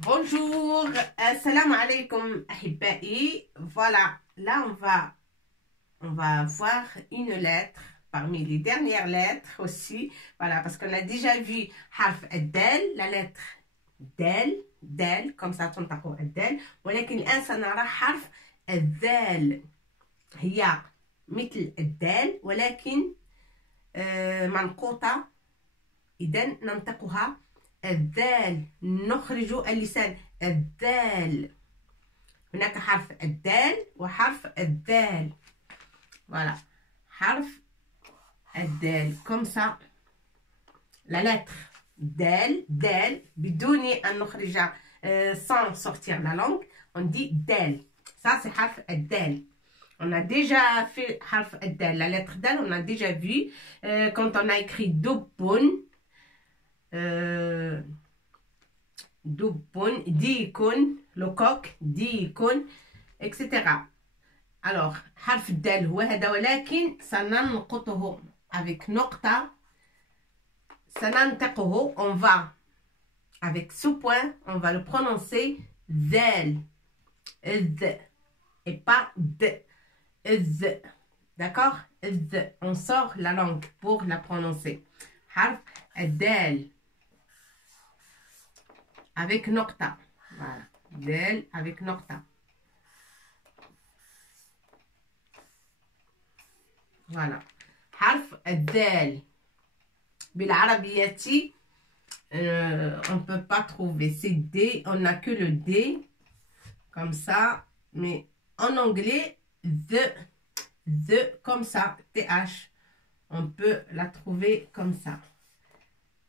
Bonjour, assalamu alaikum ahibai. Voilà, là on va voir une lettre parmi les dernières lettres aussi. Voilà, parce qu'on a déjà vu harf ad-dal, la lettre dal, comme ça تنطق الدال. ولكن الآن سنرى حرف الذال. هي مثل الدال ولكن منقوطة. إذا ننطقها الذال، نخرج اللسان الذال. هناك حرف الدال وحرف الذال. voilà حرف الدال comme ça la lettre دال بدون أن نخرج sans sortir la langue on dit دال. ça c'est حرف الدال. On a déjà fait harf ad-dal, la lettre dal, on a déjà vu quand on a écrit dubun, dikun, le coq, dikun, etc. Alors, harf dal هو هذا ولكن سننقطه avec نقطة. سننطقه, on va avec ce point, on va le prononcer dal, et pas d. D'accord? On sort la langue pour la prononcer. Harf dal avec nokta. Voilà. Dal avec nokta. Voilà. Harf dal. بالعربية on ne peut pas trouver. C'est D. On n'a que le D. Comme ça. Mais en anglais, the comme ça, TH, on peut la trouver comme ça.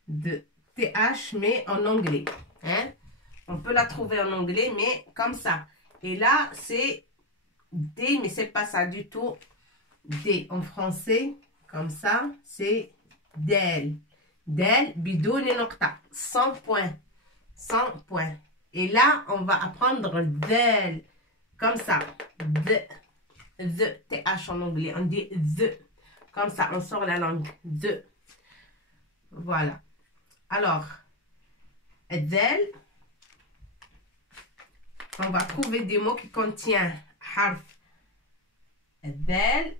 De TH, mais en anglais. Hein? On peut la trouver en anglais, mais comme ça. Et là, c'est D, mais c'est pas ça du tout. D en français, comme ça, c'est del. Del, bidon et nocta. 100 points. 100 points. Et là, on va apprendre del. Comme ça. The, TH en anglais. On dit the. Comme ça, on sort la langue. The. Voilà. Alors, del. On va trouver des mots qui contiennent harf del.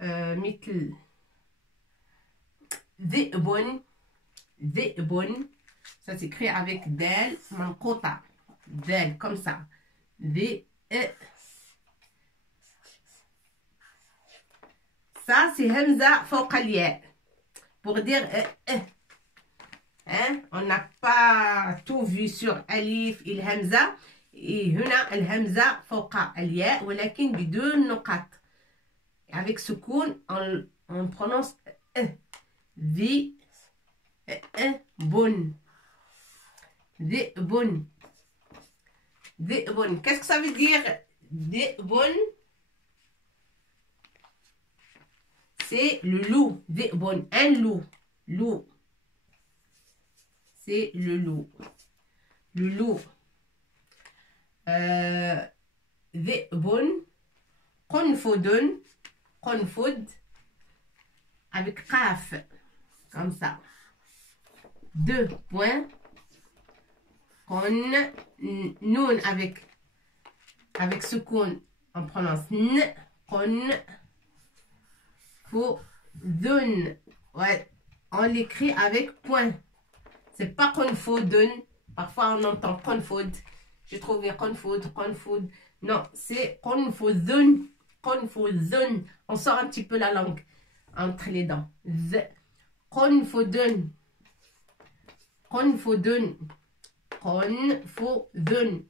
مثل ذئب. ذئب. Ça s'écrit avec del. منقوطة. Del, comme ça. Ça, c'est Hamza فوق الياء. Pour dire hein? On n'a pas tout vu sur Alif et Hamza. Et هنا الهمزة فوق الياء ولكن بدون نقط. Avec سكون, on prononce ذئب. ذئب. ذئب. Qu'est-ce que ça veut dire ذئب? C'est le loup. ذئب. Un loup. Loup. C'est le loup. Le loup. ذئب. قنفذ. قنفذ. Avec qaf. Comme ça. 2 points. Noun avec secoun, on prononce n. Qon. Fudun. Ouais, on l'écrit avec point. C'est pas qonfudun. Parfois on entend qonfud. J'ai trouvé qonfud. Non, c'est qonfudun. Qonfudun. On sort un petit peu la langue entre les dents. Qonfudun. Qonfudun. Qonfudun.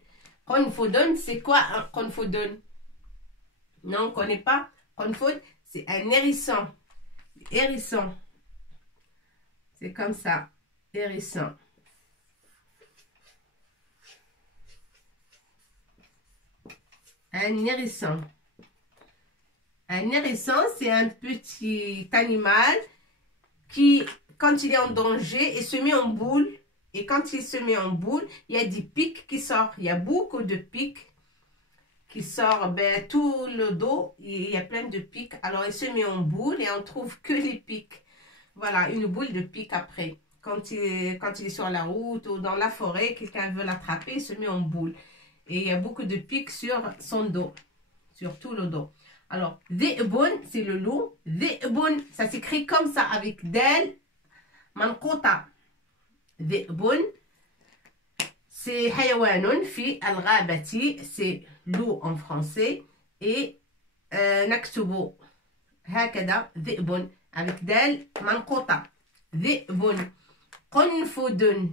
Qonfudun, c'est quoi un qonfudun? Non, on ne connaît pas. Qonfud, c'est un hérisson. Hérisson. C'est comme ça. Hérisson. Un hérisson. Un hérisson, c'est un petit animal qui, quand il est en danger, il se met en boule. Et quand il se met en boule, il y a des pics qui sortent. Il y a beaucoup de pics qui sortent. Ben, tout le dos, il y a plein de pics. Alors, il se met en boule et on trouve que les pics. Voilà, une boule de pics après. quand il est sur la route ou dans la forêt, quelqu'un veut l'attraper, il se met en boule. Et il y a beaucoup de pics sur son dos, sur tout le dos. Alors, dhi'bun, c'est le loup. Dhi'bun, ça s'écrit comme ça, avec dal manqouta. Dhi'bun, c'est hayawanun fi al-ghabati, c'est loup en français. Et naktubu hakada dhi'bun, avec dal manqouta. Dhi'bun. Qunfudun.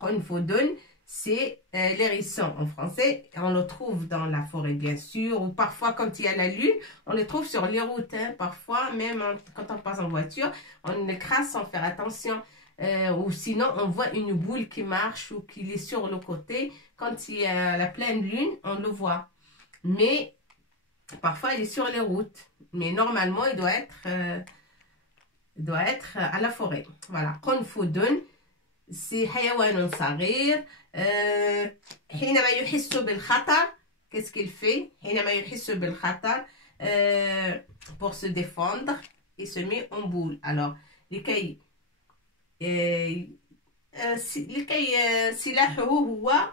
Qunfudun, c'est l'hérisson en français. On le trouve dans la forêt, bien sûr. Ou parfois, quand il y a la lune, on le trouve sur les routes. Hein. Parfois, même quand on passe en voiture, on écrase sans faire attention. Ou sinon, on voit une boule qui marche ou qui est sur le côté. Quand il y a la pleine lune, on le voit. Mais parfois, il est sur les routes. Mais normalement, il doit être à la forêt. Voilà. Qunfudun. C'est حيوان صغير حينما يحس بالخطر. Qu'est-ce qu'il fait? حينما يحس بالخطر pour se défendre, il se met en boule. Alors لكي سلاحه هو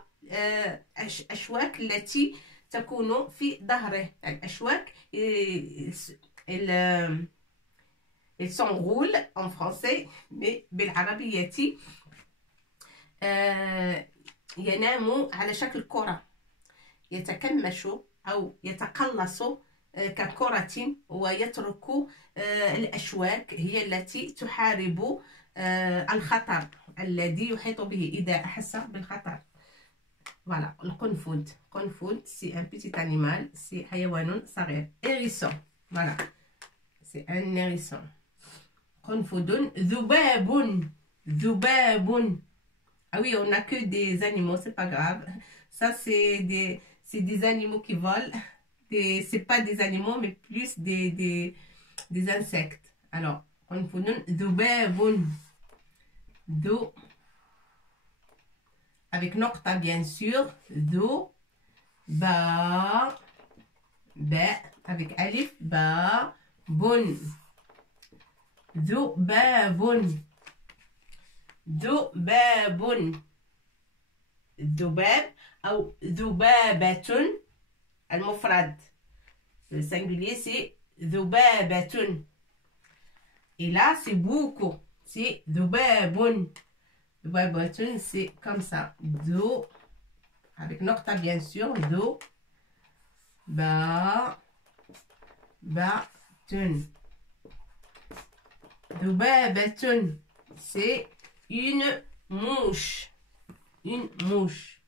أشواك التي تكون في ظهره. الأشواك ils s'enroulent en français, mais بالعربية ينام على شكل كرة، يتكمش أو يتقلص ككرة، ويترك الأشواك هي التي تحارب الخطر الذي يحيط به إذا أحس بالخطر. Voilà, le qunfud. Qunfud, c'est un petit animal, c'est حيوان صغير. Hérisson, voilà, c'est un hérisson. Qunfudun. Dhubabun. Dhubabun. Ah oui, on n'a que des animaux, c'est pas grave. Ça, c'est des animaux qui volent. C'est pas des animaux, mais plus des insectes. Alors, qunfudun. Dhubabun. Do. Avec nocta, bien sûr. Do. Ba. Ba. Avec alif. Ba. Bun. Dhubabun. ذباب. ذباب أو ذبابة. المفرد le singulier c'est ذبابة. Et là c'est beaucoup, c'est ذباب. ذبابة c'est comme ça. ذو avec nocta bien sûr. ذو ba batun. ذبابة c'est une mouche. Une mouche.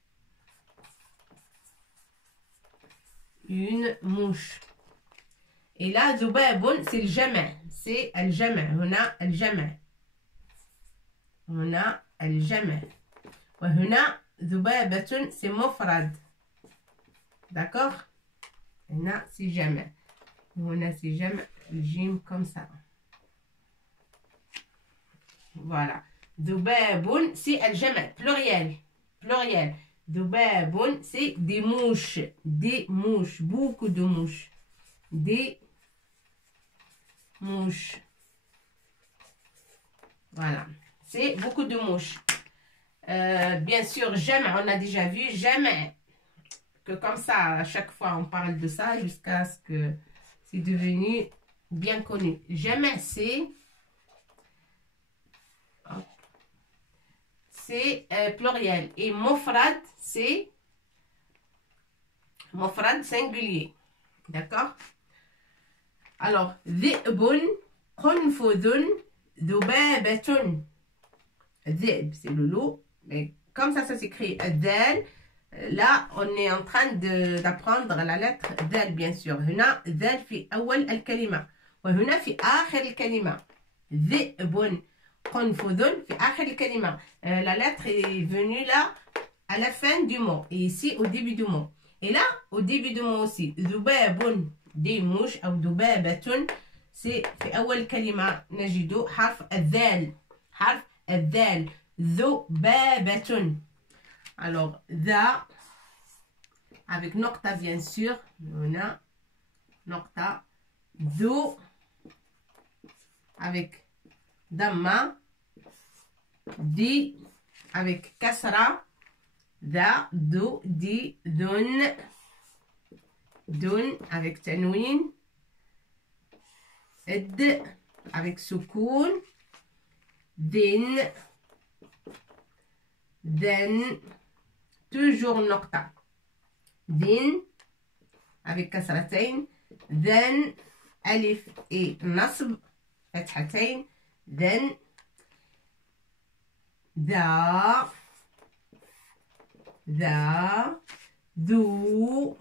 Une mouche. Et là, ذباب, c'est le jama'. C'est le jama'. هنا الجمع. هنا الجمع. وهنا ذبابة, c'est مفرد. D'accord? هنا c'est جمع. هنا c'est جمع. الجيم comme ça. Voilà. Dhubabun, c'est al-jama', pluriel. Pluriel. Dhubabun, c'est des mouches. Des mouches. Beaucoup de mouches. Des mouches. Voilà. C'est beaucoup de mouches. Bien sûr, jama', on a déjà vu. Jama', que comme ça, à chaque fois, on parle de ça jusqu'à ce que c'est devenu bien connu. Jama', c'est pluriel. Et mofrad, c'est mofrad singulier. D'accord? Alors, dhi'bun, qunfudun, dhubabatun. Dhib, c'est le loup. Mais comme ça s'écrit dal. Là, on est en train d'apprendre la lettre dal, bien sûr. هنا dal في أول الكلمة. وهنا في آخر الكلمة. ذئب. قنفذ في آخر الكلمة. La lettre est venue là à la fin du mot et ici au début du mot. Et là au début du mot aussi. ذباب, des mouches أو ذبابة. C'est في أول كلمة نجد حرف الذال. حرف الذال. ذبابة. Alors ذا avec nocta bien sûr. هنا nocta. ذو avec Damma, di avec kasra, da, do, di, dun, dun avec tanwin, ed avec soukoun, din, then, toujours nokta, din avec kasratain, then, alif et nasb, fathatain, then, ذا ذو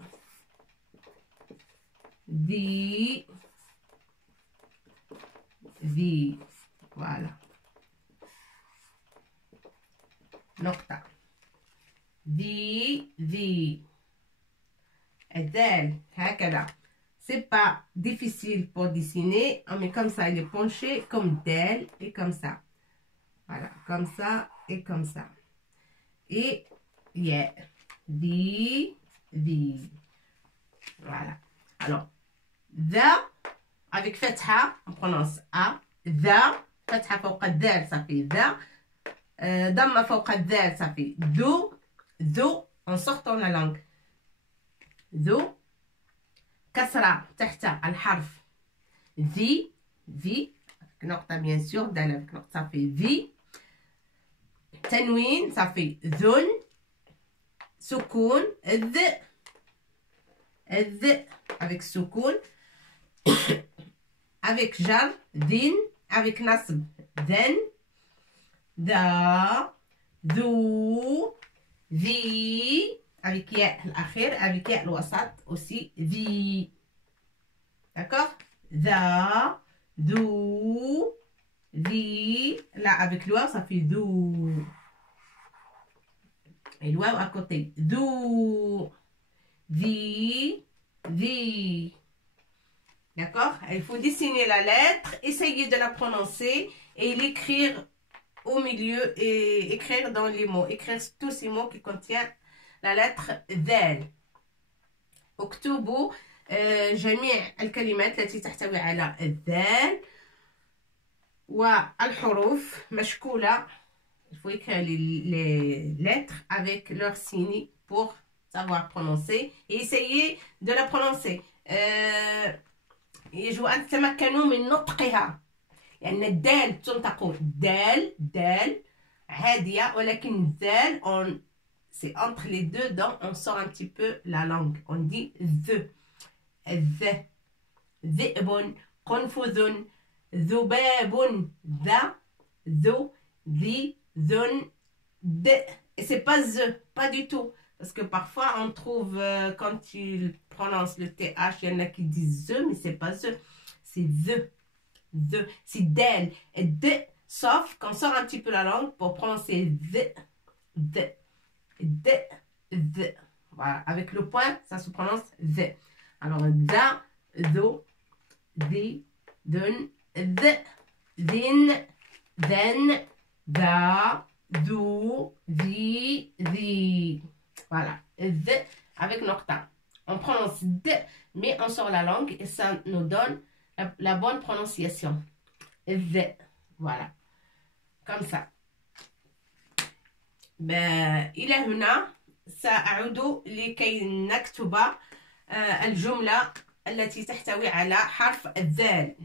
ذي voilà نقطة ذي الدال هكذا. C'est pas difficile pour dessiner, on met comme ça, il est penché comme dal et comme ça. Voilà, comme ça et comme ça. Et yeah, the. Voilà. Alors, the avec fatha, on prononce A. The, fatha فوق الذال, ça fait the. Damma فوق الذال, ça fait do. Do, en sortant la langue. Do. Kasra, tahta, al-harf. The. نقطة bien sûr, دال avec نقطة, ça fait the. تنوين, ça fait ذن. سكون, ذ avec soukoun. Avec jar, din. Avec nasb, then. Da, ذو, ذي. Avec ya l'akhir, avec ya l'wasat aussi, ذي. D'accord? Da, ذو, ذي. Là, avec l'ouah, ça fait ذو. Et l'ouah à côté. ذو, ذي. D'accord? Il faut dessiner la lettre, essayer de la prononcer et l'écrire au milieu et écrire dans les mots. Écrire tous ces mots qui contiennent la lettre ذال. اكتبوا جميع الكلمات التي تحتوي على الذال والحروف مشكولة. Il faut écrire les lettres avec leur signe pour savoir prononcer et essayer de la prononcer. يجب أن تتمكنوا من نطقها لأن الدال تنطق دال عادية ولكن الذال c'est entre les deux dents on sort un petit peu la langue. On dit ذ ذئب قنفذ ذباب ذا ذو ذي ذن د. Et c'est pas z, pas du tout. Parce que parfois on trouve quand ils prononcent le TH, il y en a qui disent z, mais c'est pas z, c'est the. C'est del et d, sauf qu'on sort un petit peu la langue pour prononcer the. Voilà, avec le point, ça se prononce the. Alors, da, do, di, dun, the, din, then, da, do, di. Voilà, the avec nocta. On prononce d, mais on sort la langue et ça nous donne la bonne prononciation. The, voilà, comme ça. إلى هنا سأعود لكي نكتب الجملة التي تحتوي على حرف الذال.